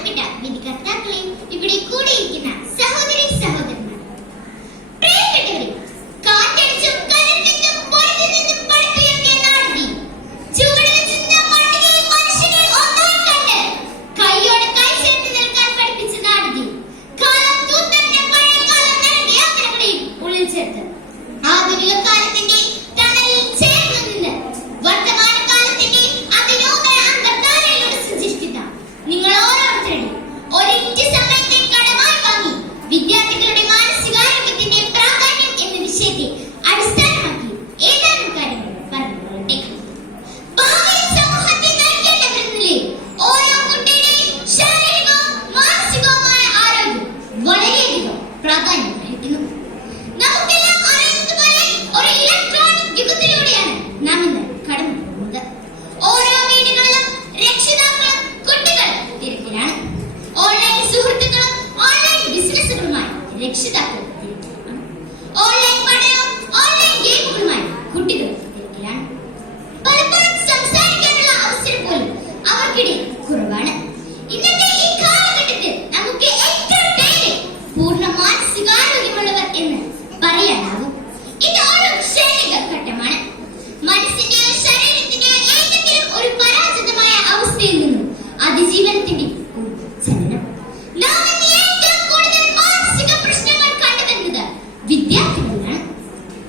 ബഹുമാനപ്പെട്ട വിധികർത്താക്കളെ, ഇവിടെ കൂടിയിരിക്കുന്ന സഹോദരി സഹോദരന്മാർ, പ്രിയപ്പെട്ടവരെ, കാറ്റടിച്ചും കടലിൽ പൊഴിയിൽ നിന്നും പടുത്തുയർത്തിയ നാടിനെ ചുവട് വെച്ചിരുന്ന മണ്ണിനെയും മനുഷ്യനെയും ഒന്നായി കണ്ട് കൈയോടെ കൈ ചേർത്ത് നിൽക്കാൻ പഠിപ്പിച്ച നാടിനെ കാലം തൂത്തെറിഞ്ഞ പഴയ കാലം നൽകിയ യാത്രകളെയും ഉള്ളിൽ ചേർത്ത് ആധുനിക കാലത്തിന്റെ തണലിൽ ചേർന്ന് നിന്ന് വർത്തമാന കാലത്തിന്റെ അതിനൂതന അന്തർധാരയിലൂടെ സഞ്ചരിക്കുന്ന നിങ്ങൾ ഓരോരുത്തരും ഒരിഞ്ച് സമയത്തെ കടമായി വാങ്ങി വിദ്യാർത്ഥികളുടെ മാനസികാരോഗ്യത്തിന്റെ പ്രാധാന്യം എന്ന വിഷയത്തെ അടിസ്ഥാനമാക്കി ഏതാനും കാര്യങ്ങൾ പറഞ്ഞുകൊള്ളട്ടെ. ഭാവിയിൽ സമൂഹത്തെ നയിക്കേണ്ടവരെന്നില്ലേ ഓരോ കുട്ടിയുടെയും ശാരീരികവും മാനസികവുമായ ആരോഗ്യം വളരെയധികം പ്രാധാന്യം അർഹിക്കുന്നു. നമുക്കെല്ലാം അറിയുന്നതുപോലെ ഒരു ഇലക്ട്രോണിക് യുഗത്തിലൂടെയാണ് നാം ഇന്ന് കടന്നു പോകുന്നത്. ഓരോ വീടുകളിലും രക്ഷിതാക്കളും കുട്ടികൾ തിരക്കിലാണ്. ഓൺലൈൻ സുഹൃത്തുക്കളും ഓൺലൈൻ ബിസിനസ്സുകളുമായി രക്ഷിതാക്കൾ തിരക്കിലാണ്. ഓൺലൈൻ പഠനവും ഓൺലൈൻ ഗെയിമുകളുമായി കുട്ടികൾ തിരക്കിലാണ്. പലപ്പോഴും സംസാരിക്കാനുള്ള അവസരം പോലും അവർക്കിടയിൽ കുറവാണ്. ഇന്നത്തെ ഈ കാലഘട്ടത്തിൽ നമുക്ക് ഏറ്റവും പേര് പൂർണ്ണ മാനസികാരോഗ്യമുള്ളവർ എന്ന് പറയാനാകും. ഇത് ഒരു ക്ഷണിക ഘട്ടമാണ്. മനസ്സിന്റെയോ ശരീരത്തിന്റെയോ ഏതെങ്കിലും ഒരു പരാജിതമായ അവസ്ഥയിൽ നിന്നും അതിജീവനത്തിന്റെ ചലനം. നാം ഇന്ന് ഏറ്റവും കൂടുതൽ മാനസിക പ്രശ്നങ്ങൾ കണ്ടുവരുന്നത് വിദ്യാർത്ഥികളിലാണ്.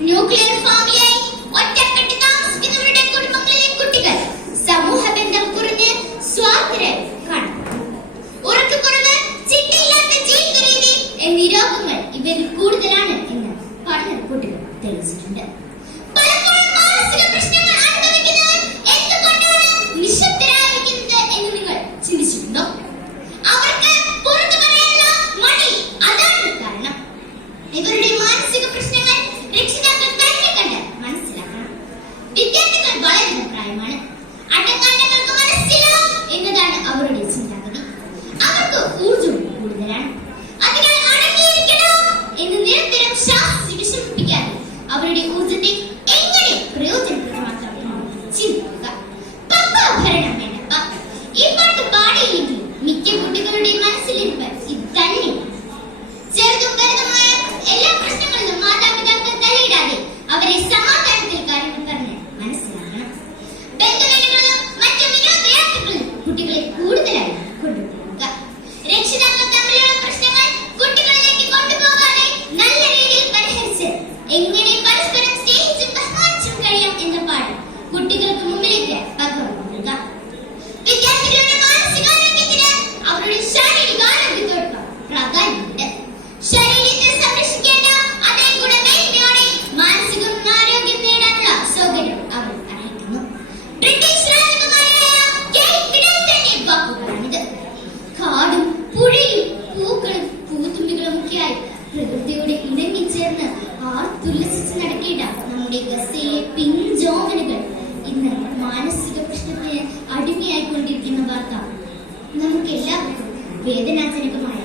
ന്യൂക്ലിയർ ഫാമിലിയായി ഒറ്റപ്പെട്ട് താമസിക്കുന്നവരുടെ കുടുംബങ്ങളിലെ കുട്ടികൾ സമൂഹ ബന്ധം കുറഞ്ഞ് സ്വാർത്ഥരായി കാണപ്പെടുന്നു. ഉറക്കക്കുറവ്, ചിട്ടയില്ലാത്ത ജീവിത രീതി എന്നീ രോഗങ്ങൾ ഇവരിൽ കൂടുതലാണ് എന്ന് പഠന റിപ്പോർട്ടുകൾ തെളിയിച്ചിട്ടുണ്ട്. പലപ്പോഴും മാനസിക പ്രശ്നങ്ങൾ അനുഭവിക്കുന്നവർ എന്തുകൊണ്ടാണ് നിശബ്ദരായിരിക്കുന്നത് എന്ന് നിങ്ങൾ ചിന്തിച്ചിട്ടുണ്ടോ? അവർക്ക് പുറത്തു പറയാനുള്ള മടി അതാണ് കാരണം. ഇവരുടെ മാനസിക പ്രശ്നങ്ങൾ രക്ഷിതാക്കൾ തന്നെ കണ്ട് മനസ്സിലാക്കണം. വിദ്യാർത്ഥികൾ വളരുന്ന പ്രായമാണ്. അടങ്ങാൻ ഞങ്ങൾക്ക് മനസ്സില്ല എന്നതാണ് അവരുടെ ചിന്താഗതി. അവർക്ക് ഊർജ്ജം കൂടുതലാണ്. അതിനാൽ അടങ്ങിയിരിക്കണം എന്ന് നിരന്തരം ശാസിച്ച് വിഷമിപ്പിക്കാതെ അവരുടെ ഊർജ്ജത്തെ എങ്ങനെ പ്രയോജനപ്രദമാക്കാം എന്ന് ചിന്തിക്കുക. പപ്പ ഭരണം വേണ്ടപ്പ. ഈ പാട്ട് പാടിയില്ലെങ്കിൽ മിക്ക കുട്ടികളുടെ മനസ്സിലിരിപ്പ് ഇത് തന്നെയാണ്. ചെറുതും വലുതുമായ എല്ലാ പ്രശ്നങ്ങളിലും മാതാപിതാക്കൾ തലയിടാതെ അവരെ സമാധാനത്തിൽ കാര്യങ്ങൾ പറഞ്ഞ് മനസ്സിലാക്കണം. ബന്ധുവീടുകളിലും മറ്റു വിനോദയാത്രകളിലും കുട്ടികളെ കൂടുതലായി കൊണ്ടുപോകുക. രക്ഷിതാക്കൾ തമ്മിലുള്ള പ്രശ്നങ്ങൾ കുട്ടികളിലേക്ക് കൊണ്ടുപോകാതെ നല്ല രീതിയിൽ പരിഹരിച്ച് എങ്ങനെ പരസ്പരം സ്നേഹിച്ചും ബഹുമാനിച്ചും കഴിയാം എന്ന പാഠം കുട്ടികൾക്ക് മുമ്പിലേക്ക് പകർന്നുകൊടുക്കുക. വിദ്യാർത്ഥികളുടെ മാനസികാരോഗ്യത്തിന് അവരുടെ ശാരീരികാരോഗ്യത്തോടൊപ്പം പ്രാധാന്യമുണ്ട്. ശരീരത്തെ സംരക്ഷിക്കേണ്ട അതേ ഗുണമേന്മയോടെ മാനസികാരോഗ്യം നേടാനുള്ള സൗകര്യം അവർ അർഹിക്കുന്നു. ബ്രിട്ടീഷ് രാജകുമാരിയായ കേറ്റ് മിഡിൽട്ടന്റെ വാക്കുകളാണിത്. കാടും പുഴയും പൂക്കളും പൂത്തുമ്പികളും ഒക്കെയായി പ്രകൃതിയോട് ഇണങ്ങിച്ചേർന്ന് ആർത്തുല്ലസിച്ച് നടക്കേണ്ട നമ്മുടെ ഗസയിലെ പിഞ്ചോമനുകൾ ഇന്ന് മാനസിക പ്രശ്നത്തിന് അടിമയായിക്കൊണ്ടിരിക്കുന്ന വാർത്ത നമുക്ക് എല്ലാവർക്കും വേദനാജനകമായ